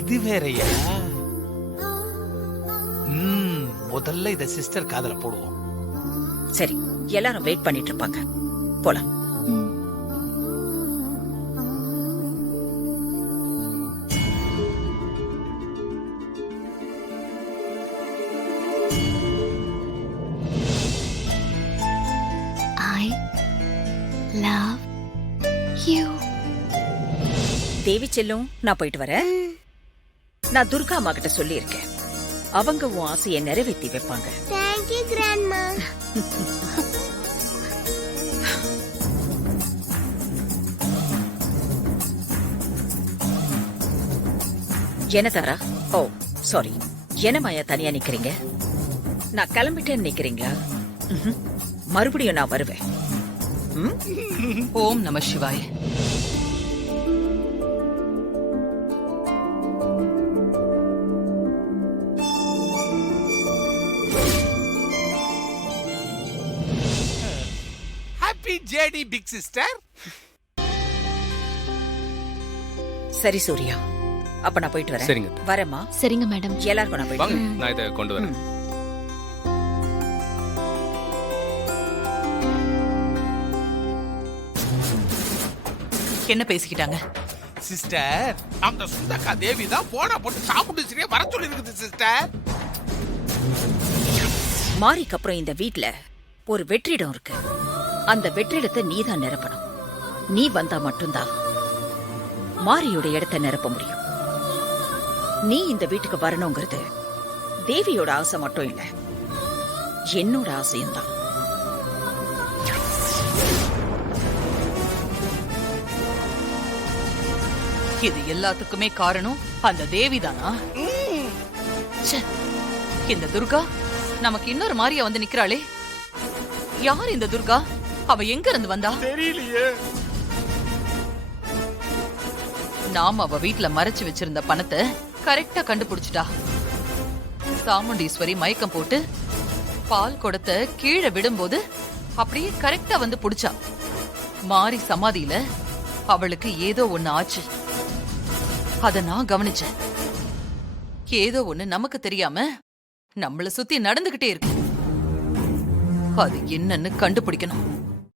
இது வேறயா? முதல்ல இத சிஸ்டர் காதுல போடுவோம். சரி, எல்லாரும் வெயிட் பண்ணிட்டு இருப்பாங்க, போலாம். I love you. தேவி செல்லும், நான் போயிட்டு வரேன். நான் துர்கா அம்மா கிட்ட சொல்லி இருக்கேன், அவங்க உன் ஆசையை நிறைவேற்றி வைப்பாங்க. Thank you, Grandma. என்ன தாரா? ஓ சாரி, என்ன மாயா தனியா நிக்கிறீங்க? நான் கிளம்பிட்டேன்னு நிக்கிறீங்களா? மறுபடியும் நான் வருவேன். ஓம் நம சிவாய. Happy JD big sister. சரி சூர்யா, அப்ப நான் போயிட்டு வரேன். சரிங்க. வரேம்மா. சரிங்க மேடம். எல்லாருக்கும் நான் போயிட்டு வாங்க, நான் இதை கொண்டு வரேன். என்ன பேசிக்கிட்டாங்க? சிஸ்டர், அந்த சுந்தக்கா தேவி தான் போனா போட்டு சாப்பிட்டு வர சொல்லி இருக்குது சிஸ்டர். மாரிக்கு அப்புறம் இந்த வீட்ல ஒரு வெற்றிடம் இருக்கு. அந்த வெற்றிடத்தை நீதான் நிரப்பணும். நீ வந்தா மட்டும்தான் மாரியோட இடத்தை நிரப்ப முடியும். நீ இந்த வீட்டுக்கு வரணுங்கிறது தேவியோட ஆசை மட்டும் இல்ல, என்னோட ஆசையும் தான். இது எல்லாத்துக்குமே காரணம் அந்த தேவி தானா? இந்த துர்கா நமக்கு இன்னொரு மாரியா வந்து நிக்கிறாளே, யார் இந்த துர்கா? அவ எங்க இருந்து வந்தா? தெரியலையே. நாம அவ வீட்ல மறைச்சு வச்சிருந்த பணத்தை கரெக்டா கண்டுபிடிச்சிட்டா. சாமுண்டீஸ்வரி மயக்கம் போட்டு பால் குடத்தை கீழே விடும்போது அப்படியே கரெக்டா வந்து புடிச்சா. மாரி சமாதியில அவளுக்கு ஏதோ ஒண்ணு ஆச்சு. அத நான் கவனிச்சேன். ஏதோ ஒண்ணு நமக்கு தெரியாம நம்மள சுத்தி நடந்துகிட்டே இருக்கு. அது என்னன்னு கண்டுபிடிக்கணும்.